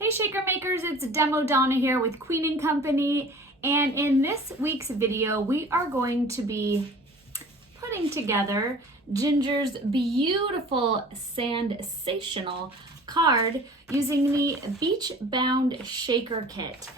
Hey Shaker Makers, it's Demo Donna here with Queen & Company, and in this week's video we are going to be putting together Ginger's beautiful Sandcastle card using the Beach Bound Shaker Kit.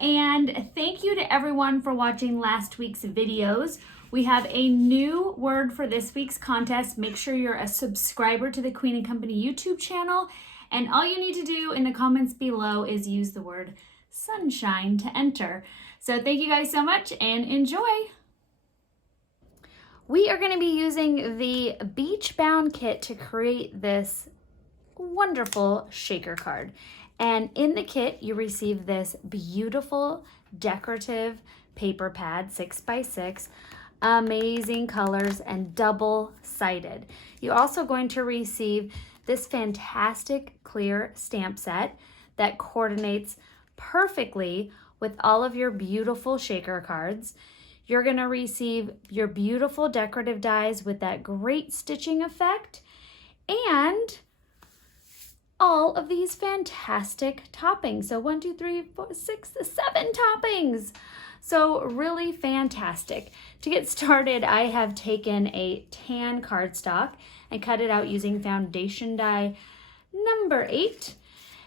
And thank you to everyone for watching last week's videos. We have a new word for this week's contest. Make sure you're a subscriber to the Queen & Company YouTube channel. And all you need to do in the comments below is use the word sunshine to enter. So thank you guys so much and enjoy. We are going to be using the Beach Bound kit to create this wonderful shaker card. And in the kit, you receive this beautiful decorative paper pad, 6x6, amazing colors and double-sided. You're also going to receive this fantastic clear stamp set that coordinates perfectly with all of your beautiful shaker cards. You're going to receive your beautiful decorative dies with that great stitching effect and all of these fantastic toppings. So 1, 2, 3, 4, 6, 7 toppings. So really fantastic. To get started, I have taken a tan cardstock and cut it out using foundation die number 8.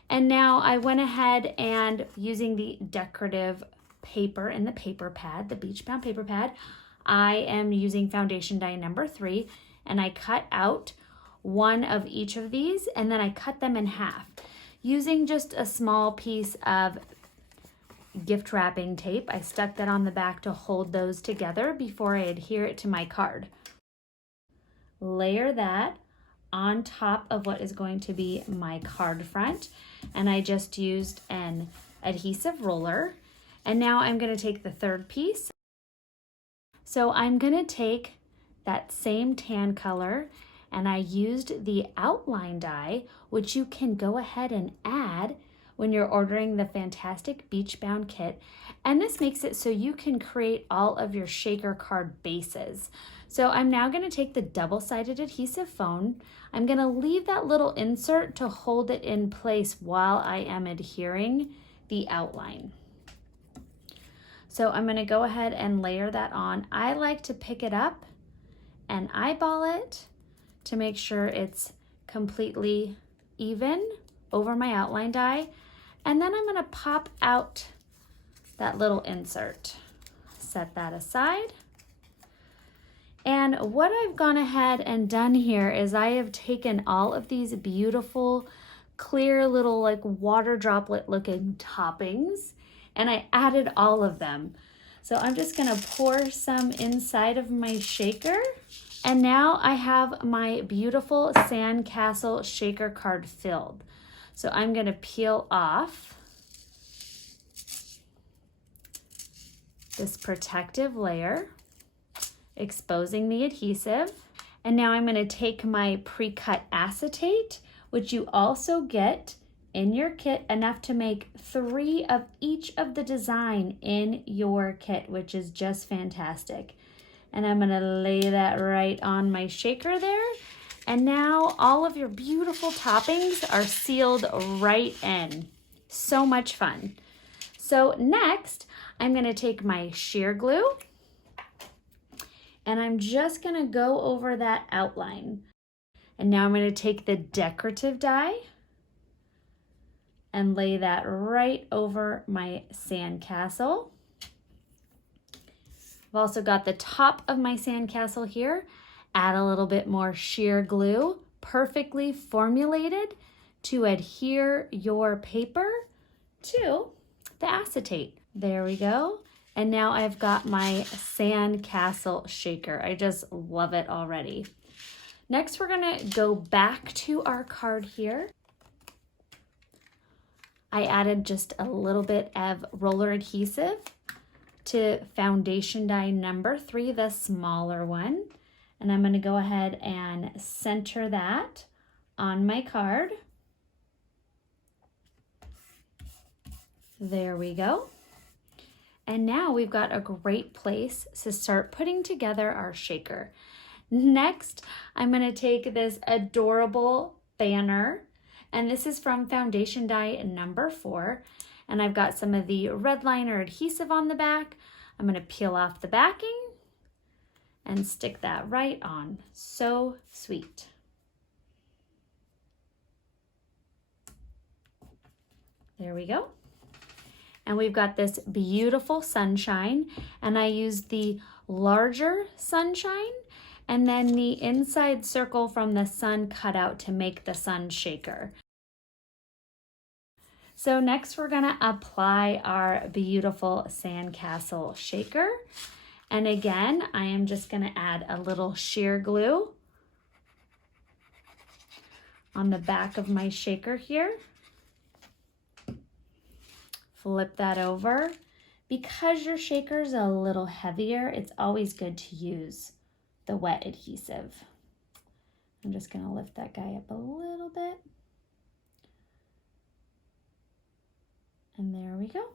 And now I went ahead and using the decorative paper in the paper pad, the Beach Bound paper pad, I am using foundation die number 3, and I cut out one of each of these and then I cut them in half using just a small piece of gift wrapping tape. I stuck that on the back to hold those together before I adhere it to my card. Layer that on top of what is going to be my card front, and I just used an adhesive roller. And now I'm going to take the third piece. So I'm going to take that same tan color and I used the outline die, which you can go ahead and add when you're ordering the fantastic Beach Bound kit. And this makes it so you can create all of your shaker card bases. So I'm now going to take the double-sided adhesive foam. I'm going to leave that little insert to hold it in place while I am adhering the outline. So I'm going to go ahead and layer that on. I like to pick it up and eyeball it to make sure it's completely even over my outline die. And then I'm going to pop out that little insert. Set that aside. And what I've gone ahead and done here is I have taken all of these beautiful, clear little like water droplet looking toppings and I added all of them. So I'm just going to pour some inside of my shaker. And now I have my beautiful Sandcastle shaker card filled. So I'm going to peel off this protective layer, exposing the adhesive. And now I'm going to take my pre-cut acetate, which you also get in your kit, enough to make 3 of each of the design in your kit, which is just fantastic. And I'm going to lay that right on my shaker there. And now all of your beautiful toppings are sealed right in. So much fun. So next, I'm going to take my sheer glue and I'm just going to go over that outline. And now I'm going to take the decorative die and lay that right over my sandcastle. I've also got the top of my sandcastle here. Add a little bit more sheer glue, perfectly formulated to adhere your paper to the acetate. There we go. And now I've got my Sandcastle shaker. I just love it already. Next, we're gonna go back to our card here. I added just a little bit of roller adhesive to foundation die number 3, the smaller one. And I'm going to go ahead and center that on my card. There we go. And now we've got a great place to start putting together our shaker. Next, I'm going to take this adorable banner And this is from foundation die number 4. And I've got some of the red liner adhesive on the back. I'm going to peel off the backing and stick that right on. So sweet. There we go. And we've got this beautiful sunshine, and I used the larger sunshine and then the inside circle from the sun cut out to make the sun shaker. So next we're gonna apply our beautiful Sandcastle shaker. And again, I am just gonna add a little sheer glue on the back of my shaker here. Flip that over. Because your shaker's a little heavier, it's always good to use the wet adhesive. I'm just gonna lift that guy up a little bit. And there we go.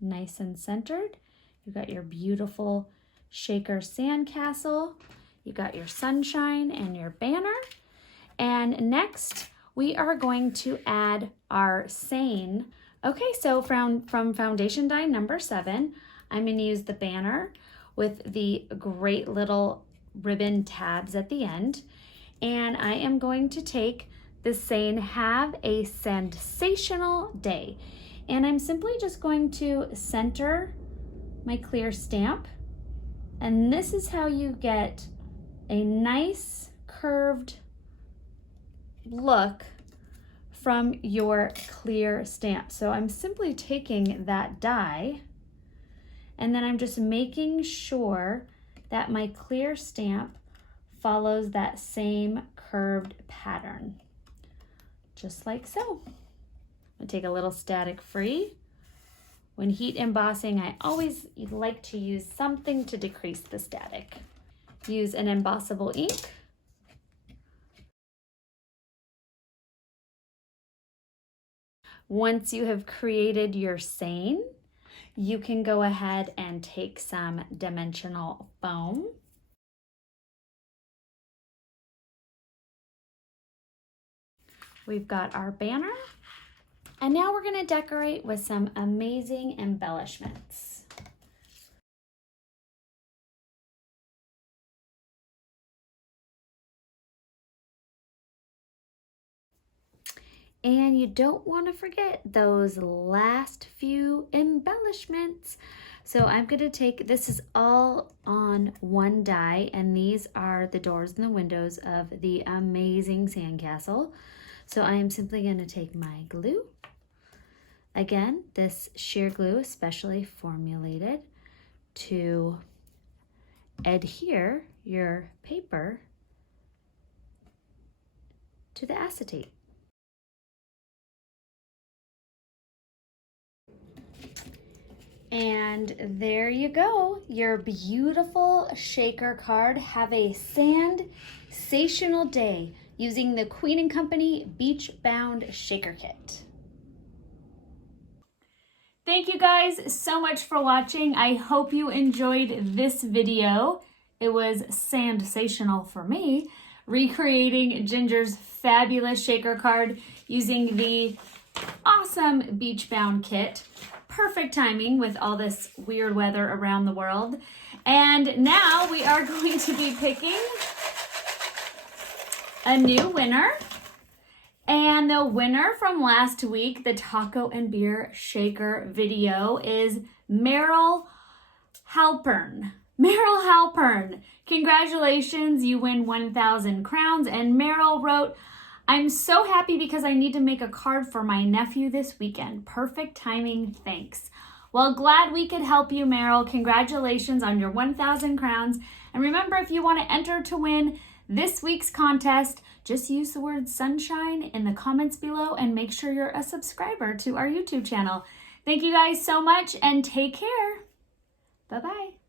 Nice and centered. You've got your beautiful shaker Sandcastle. You got your sunshine and your banner. And next we are going to add our saying. Okay, so from foundation die number 7, I'm going to use the banner with the great little ribbon tabs at the end. And I am going to take the saying, "Have a sensational day." And I'm simply just going to center my clear stamp. And this is how you get a nice curved look from your clear stamp. So I'm simply taking that die and then I'm just making sure that my clear stamp follows that same curved pattern, just like so. I'm gonna take a little static free. When heat embossing, I always like to use something to decrease the static. Use an embossable ink. Once you have created your saying, you can go ahead and take some dimensional foam. We've got our banner, and now we're going to decorate with some amazing embellishments. And you don't want to forget those last few embellishments. So I'm going to take, this is all on one die, and these are the doors and the windows of the amazing Sandcastle. So I am simply going to take my glue. Again, this sheer glue is specially formulated to adhere your paper to the acetate. And there you go, your beautiful shaker card. Have a sensational day using the Queen & Company Beach Bound Shaker Kit. Thank you guys so much for watching. I hope you enjoyed this video. It was sensational for me, recreating Ginger's fabulous shaker card using the awesome Beach Bound kit. Perfect timing with all this weird weather around the world. And now we are going to be picking a new winner. And the winner from last week, the Taco and Beer Shaker video, is Meryl Halpern. Meryl Halpern, congratulations, you win 1,000 crowns. And Meryl wrote, "I'm so happy because I need to make a card for my nephew this weekend. Perfect timing, thanks." Well, glad we could help you, Meryl. Congratulations on your 1,000 crowns. And remember, if you want to enter to win this week's contest, just use the word sunshine in the comments below and make sure you're a subscriber to our YouTube channel. Thank you guys so much and take care. Bye-bye.